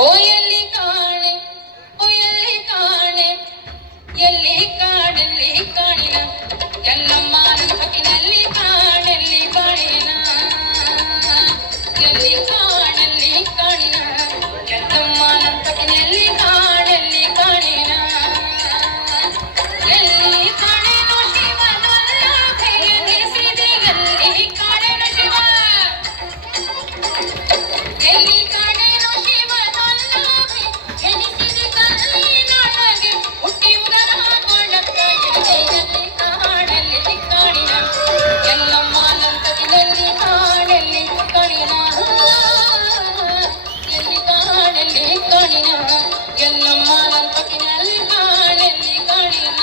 ಓ ಎಲ್ಲಿ ಕಾಣೆ, ಓ ಎಲ್ಲಿ ಕಾಣೆ, ಎಲ್ಲಿ ಕಾಣೆಲ್ಲಿ ಕಾಣಿನ ಎಲ್ಲಮ್ಮ ನನ್ನ ಪಕ್ಕಿನಲ್ಲಿ ಕಾಣೆಲ್ಲಿ ಕಾಣಿನ, ಎಲ್ಲಿ ಕಾಣೆಲ್ಲಿ ಕಾಣಿನ ಎಲ್ಲಮ್ಮ ನನ್ನ ಪಕ್ಕಿನಲ್ಲಿ ಕಾಣೆಲ್ಲಿ ಕಾಣಿನ, ಎಲ್ಲಿ ಕಾಣೆನು ಶಿವನೊಲ್ಲಭೆ ಎನಿಸಿದೆ, ಎಲ್ಲಿ ಕಾಣೆನು ಶಿವ, ಎಲ್ಲಿ ಕಾಣೆನು ಶಿವನೊಲ್ಲಭೆ ಎನಿಸಿದೆ ಕಲ್ಲಿ ನನಗೆ ಹುಟ್ಟಿ ಉದರ ಕೊಂಡಕ್ಕಾಗಿದೆ, ಎಲ್ಲಿ ಕಾಣೆಲ್ಲಿ ಕಾಣಿನ ಎಲ್ಲಮ್ಮ ನನ್ನ ಪಕ್ಕಿನಲ್ಲಿ ಕಾಣೆಲ್ಲಿ ಕಾಣಿನ, ಎಲ್ಲಿ ಕಾಣೆಲ್ಲಿ ಕಾಣಿನ ಎಲ್ಲಮ್ಮ ನನ್ನ ಪಕ್ಕಿನಲ್ಲಿ ಕಾಣೆಲ್ಲಿ ಕಾಣಿನ.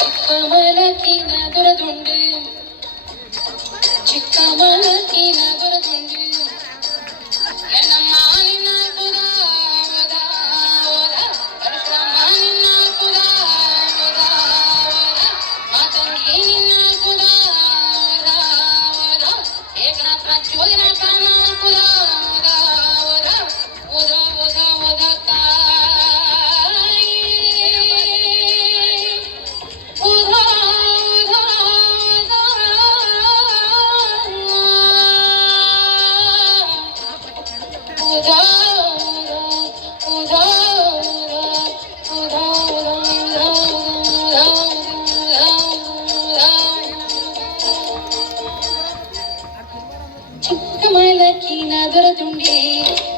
ಚಿಕ್ಕಮಲಕಿನ ದೊರದುಂಡು, ಚಿಕ್ಕಮಲಕಿನ ದೊರದುಂಡು ಎಲ್ಲಮ್ಮ ನಿನ್ನ ಕುದ ಒದ ಒದ, ಪರಶುರಾಮ ನಿನ್ನ ಕುದ ಒದ ಒದ, ಮಾತಂಗಿ ನಿನ್ನ ಕುದ ಒದ ಒದ, ಏಕನಾಥ ಪ್ರಚೋದನಾಥ ಕುದ ಒದ ಒದ, ಒದ ಒದ ಒದ ತಾಯಿ, ಉಧ ಉಧ ಉಧ ಉಧ ಉಧ ಚಿಕ್ಕಮಲಕಿನ ದೊರದುಂಡಿ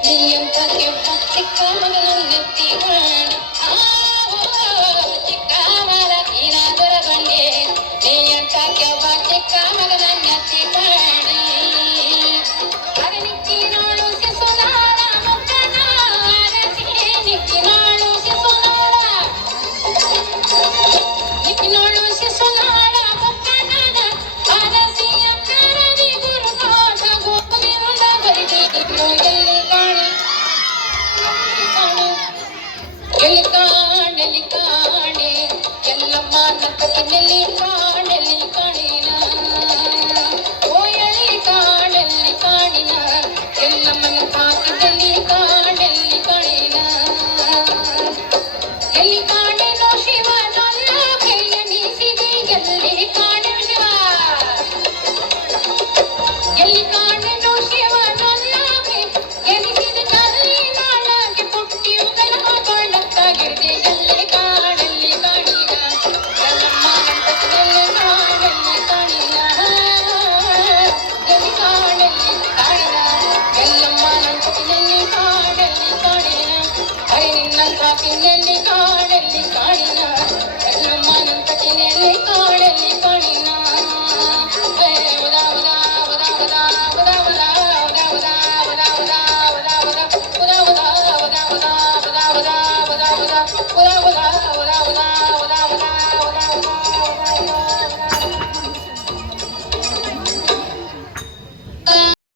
ನೀಯಂತ ಕೆಂಪ ಚಿಕ್ಕ